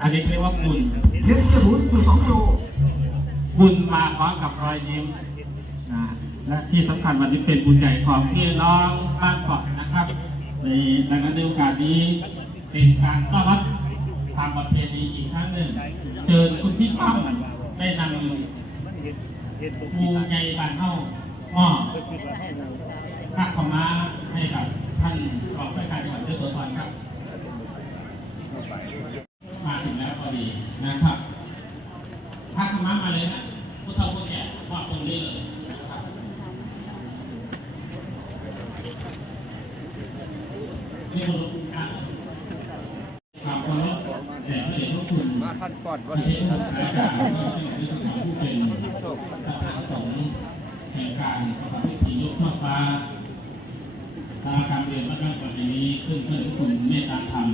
อันนี้เรียกว่าบุญเยสเกียร์บูสสูตรสองโลบุญมาพร้อมกับรอยยิ้มนะและที่สำคัญวันนี้เป็นบุญใหญ่ของพี่น้องบ้านเกาะนะครับ ในดังนั้นในโอกาสนี้เป็นการต้อนรับทางประเพณีอีกครั้งหนึ่งเชิญคุณพี่ป้อมได้นำภูใหญ่บานเฮ้ามอบพระขาวม้าให้กับท่านรองผู้ว่าการจังหวัดยโสธรครับ มาถึงแล้วพอดี นะครับพระธรรมะมาเลยนะพุทธเจ้าพุทธแก่ว่าตรงนี้เลยนะครับนี่คุณอะความเคารพแต่พระเดชพระคุณมาท่านก่อนวันนี้ชพท่าระนคุณอาจารย์ผู้เป็นพระประสงฆ์แห่งการประกอบพิธียกช่อฟ้าสาการเรียนวัดบ้านก่อนนี้ขึ้นเพื่อนคุณเมตตาธรรม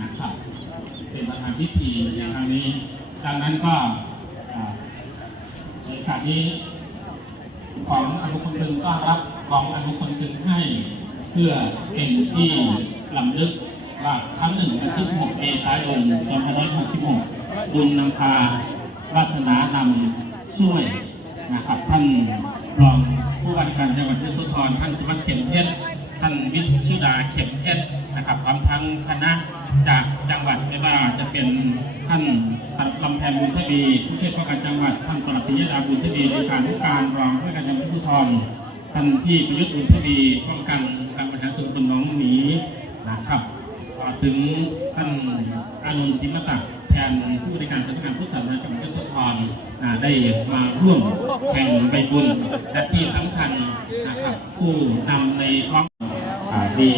นะครับเป็นประธานพิธีในครั้งนี้จากนั้นก็ในโอกาสนี้ของอนุคนตึงก็รับของอนุคนตึงให้ เพื่อเป็นที่ลำลึกว่าครั้งหนึ่งวันที่ 16 เมษายน 2566บุญนำพาราสนานำช่วยนะครับท่านรองผู้ว่าราการจังหวัดยโสธรท่านสมัครเข็มเพชรท่านวิชุดาเข็มเพชรนะครับพร้อมทั้งคณะ จากจังหวัดไม่ว่าจะเป็นท่านลำแพนบุญทวีผู้ช่วยผู้ว่าการจังหวัดท่านปลัดปิยดาบุญทวีในการผู้การรองผู้ว่าการจังหวัดยโสธรท่านพี่ประยุทธ์บุญทวีป้องกันการบริหาส่วนตำบลหนองหมีนะครับถึงท่านอานนท์ศิมตะแทนผู้บริการสำนักงานผู้สำนักจังหวัดยโสธรอ่าได้มาร่วมแข่งใบบุญและที่สำคัญนะครับผู้นำในท้องดี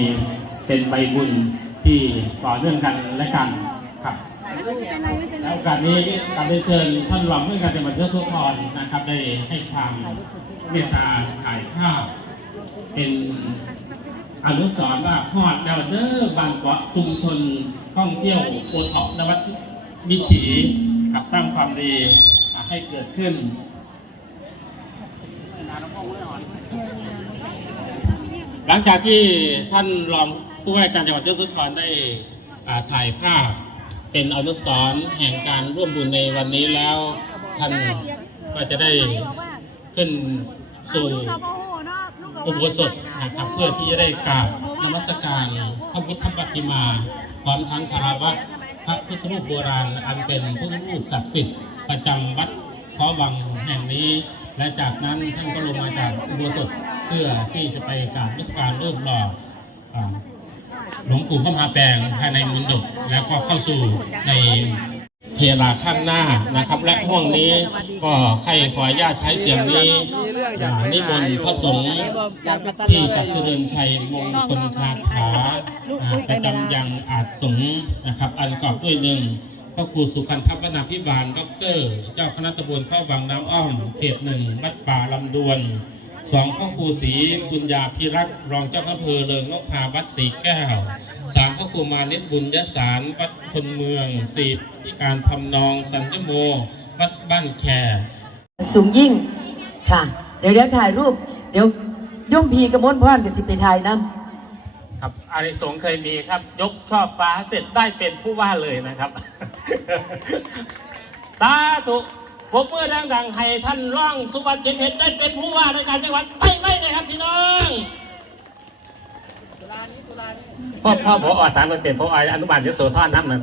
เป็นใบบุญ ที่ต่อเนื่องกันและกันครับแล้วโอกาสนี้การได้เชิญท่านรองผู้การจังหวัดยโสธรนะครับ ได้ให้ความเมตตาถ่ายภาพเป็นอนุสรณ์ว่าพอดดาวเดอร์บางเกาะชุมชนท่องเที่ยวโอท็อปนวัตวิถีกับสร้างความดีให้เกิดขึ้นหลังจากที่ท่านรอง ผู้ว่าการจังหวัดยโสธรได้ถ่ายภาพเป็นอนุสรณ์แห่งการร่วมบุญในวันนี้แล้วท่านก็จะได้ขึ้นสู่อุโบสถนะครับเพื่อที่จะได้กราบนมัสการพระพุทธปฏิมาพร้อมทั้งคารวะพระพุทธรูปโบราณอันเป็นพุทธรูปศักดิ์สิทธิ์ประจำวัดขอวังแห่งนี้ และจากนั้นท่านก็ลงมาจากอุโบสถเพื่อที่จะไปกราบนมัสการรูปหล่อ หลวงปู่พระมหาแปลงภายในมณฑปแล้วก็เข้าสู่ในเพลาข้างหน้านะครับ และห่วงนี้ก็ใครขอญาตใช้เสียงนี้นิมนต์พระสงฆ์ที่จักรเริญชัยมงคลคาถาอ่าประจำยังอาจสงนะครับ อันกอบด้วยหนึ่งพระครูสุขันธวนาพิบาลด็อกเตอร์ เจ้าคณะตำบลเข้าวังน้ำอ้อม เขตหนึ่งวัดป่าลำดวน สองพ่อครูศรีบุญญาพิรักษ์รองเจ้าอำเภอเริงนกพาวัดศรีแก้วสามพ่อครูมานิตบุญยสารวัดพลเมืองสี่ที่การทำนองสันติโม วัดบ้านแคสูงยิ่งค่ะ เดี๋ยวเดี๋ยวถ่ายรูป เดี๋ยวย่อมพีกระมวลพรกับสิไปถ่ายน้ครับอาริสงส์เคยมีครับ ยกช่อฟ้าเสร็จได้เป็นผู้ว่าเลยนะครับ สาธุ ผมเมื่อดังๆให้ท่านร่องสุวรรณเจนเพชรได้เป็นผู้ว่าในการจังหวัดไปไว้เลยครับพี่น้องพ่อพ่อผมอสารมันเป็นพ่ออนุบาลยโสธรน้ำมัน